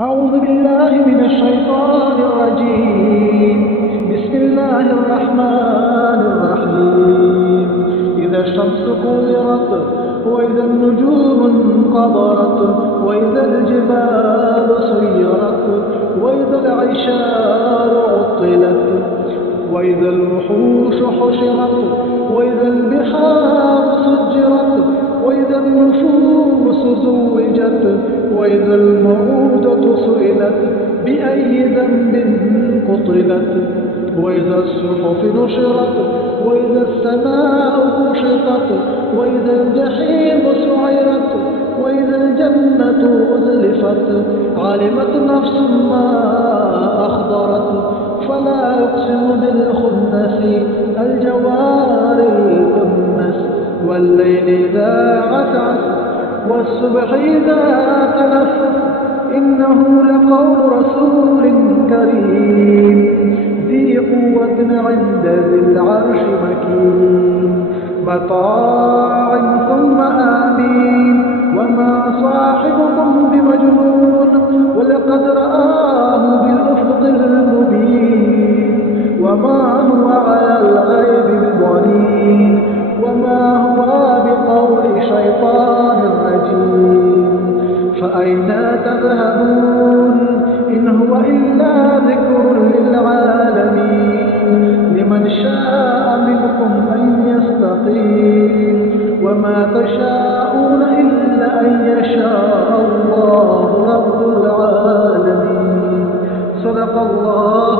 أعوذ بالله من الشيطان الرجيم. بسم الله الرحمن الرحيم. إذا الشمس كورت وإذا النجوم انقضرت وإذا الجبال سيرت وإذا العشار عطلت وإذا الوحوش حشرت وإذا البحار سجرت وإذا النفوس زوجت وإذا الموءودة سئلت بأي ذنب قتلت وإذا الصحف نشرت وإذا السماء كشطت وإذا الجحيم سعرت وإذا الجنة أزلفت علمت نفس ما أحضرت فلا أقسم بالخنس الجوار الكنس والليل إذا عسعس والصبح إذا تنفس إنه لقول رسول كريم ذي قوة عند ذي العرش مكين مطاع ثم آمين وما صاحبكم بمجنون ولقد رآه بالأفق المبين وما هو على الغيب بضنين وما هو بقول شيطان رجيم فأين تذهبون إن هو إلا ذكر للعالمين لمن شاء منكم أن يستقيم وما تشاءون إلا أن يشاء الله رب العالمين. صدق الله